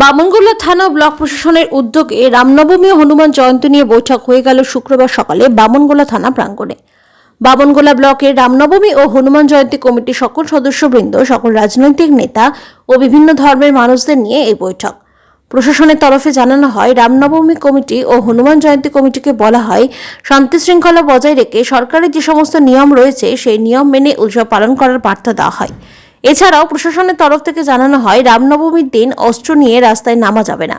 বামনগোলা থানা ব্লক প্রশাসনের উদ্যোগে রামনবমী ও হনুমান জয়ন্তী নিয়ে বৈঠক হয়ে গেল শুক্রবার সকালে বামনগোলা থানা প্রাঙ্গণে। বামনগোলা ব্লকের রামনবমী ও হনুমান জয়ন্তী কমিটির সকল সদস্যবৃন্দ, সকল রাজনৈতিক নেতা ও বিভিন্ন ধর্মের মানুষদের নিয়ে এই বৈঠক। প্রশাসনের তরফে জানানো হয়, রামনবমী কমিটি ও হনুমান জয়ন্তী কমিটিকে বলা হয় শান্তি শৃঙ্খলা বজায় রেখে সরকারের যে সমস্ত নিয়ম রয়েছে সেই নিয়ম মেনে উৎসব পালন করার বার্তা দেওয়া হয়। এছাড়াও প্রশাসনের তরফ থেকে জানানো হয়, রামনবমীর দিন অস্ত্র নিয়ে রাস্তায় নামা যাবে না।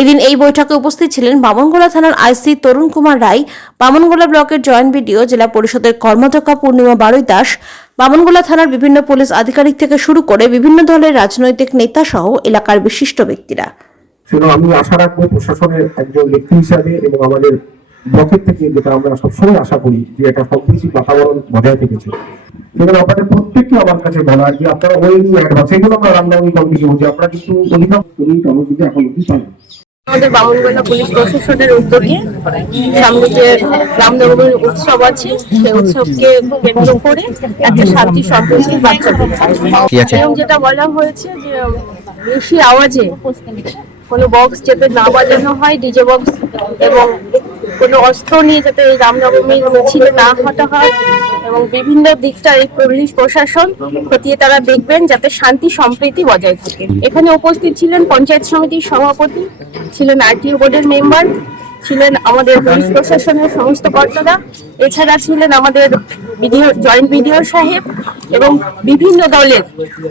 এদিন এই বৈঠকে উপস্থিত ছিলেন বামনগোলা থানার আইসি তরুণ কুমার রায়, বামনগোলা ব্লকের জয়েন্ট বিডিও, জেলা পরিষদের কর্মকর্তা পূর্ণিমা বারুই দাস, বামনগোলা থানার বিভিন্ন পুলিশ আধিকারিক থেকে শুরু করে বিভিন্ন দলের রাজনৈতিক নেতা সহ এলাকার বিশিষ্ট ব্যক্তিরা। আমি আশা রাখবো প্রশাসনের একজন ব্যক্তি হিসাবে এবং আমাদের ব্লকের থেকে, যেটা আমরা সবসময় আশা করি যে একটা সম্প্রীতি বাতাবরণ বজায় থেকেছে। যেগুলো আপনাদের প্রত্যেককে আমার কাছে বলা যে আপনারা ওই অ্যাডভান্স, সেগুলো আমরা রামনবমী কমিটিকে বলছি, আপনারা কিন্তু কমিটি এখন অব্দি পান। আমাদের বামনগোলা পুলিশ প্রশাসনের উদ্যোগে সামনে যে রামনবমীর উৎসব আছে, সেই উৎসবকে কেন্দ্র করে একটা শান্তি সম্প্রীতির বার্তা দিচ্ছে। এবং যেটা বলা হয়েছে যে বেশি আওয়াজে কোনো বক্স যাতে না বাজানো হয়, ডিজে বক্স, এবং কোনো অস্ত্র নিয়ে যাতে এই রামনবমীর মিছিলে না হাঁটা হয়, এবং বিভিন্ন দিকটা এই পুলিশ প্রশাসন খতিয়ে তারা দেখবেন যাতে শান্তি সম্প্রীতি বজায় থাকে। এখানে উপস্থিত ছিলেন পঞ্চায়েত সমিতির সভাপতি, ছিলেন আরটিও বোর্ডের মেম্বার, ছিলেন আমাদের পুলিশ প্রশাসনের সমস্ত কর্তারা, এছাড়া ছিলেন আমাদের জয়েন্ট বিডিও সাহেব এবং বিভিন্ন দলের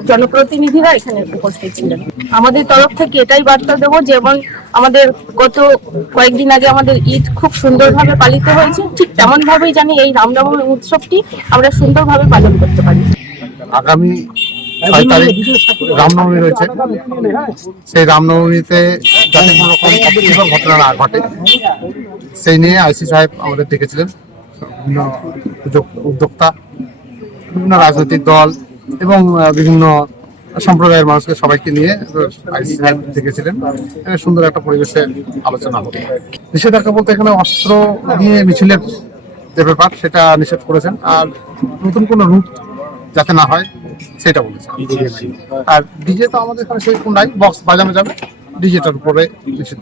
জনপ্রতিনিধিরা এখানে উপস্থিত ছিলেন। আমাদের তরফ থেকে এটাই বার্তা দেবো, যেমন আমাদের গত কয়েকদিন আগে আমাদের ঈদ খুব সুন্দরভাবে পালিত হয়েছে, ঠিক তেমন ভাবেই জানি এই রামনবমী উৎসবটি আমরা সুন্দরভাবে পালন করতে পারি। আগামী 6 তারিখ রামনবমী রয়েছে। সেই রামনবমীতে যাতে কোনো রকম অপ্রীতিকর ঘটনা না ঘটে, সেই নিয়ে আইসি সাহেব আমাদের ডেকেছিলেন। বিভিন্ন উদ্যোক্তা, বিভিন্ন রাজনৈতিক দল এবং বিভিন্ন সম্প্রদায়ের মানুষকে সবাইকে নিয়ে আইসি সাহেব ডেকেছিলেন। সুন্দর একটা পরিবেশে আলোচনা হবে। নিষেধাজ্ঞা বলতে এখানে অস্ত্র নিয়ে মিছিলের যে ব্যাপার সেটা নিষেধ করেছেন, আর নতুন কোনো রুট যাতে না হয় সেটা বলেছে। আর ডিজে তো আমাদের এখানে সেই নাই, বক্স বাজানো যাবে, ডিজেটার উপরে নিষেধ।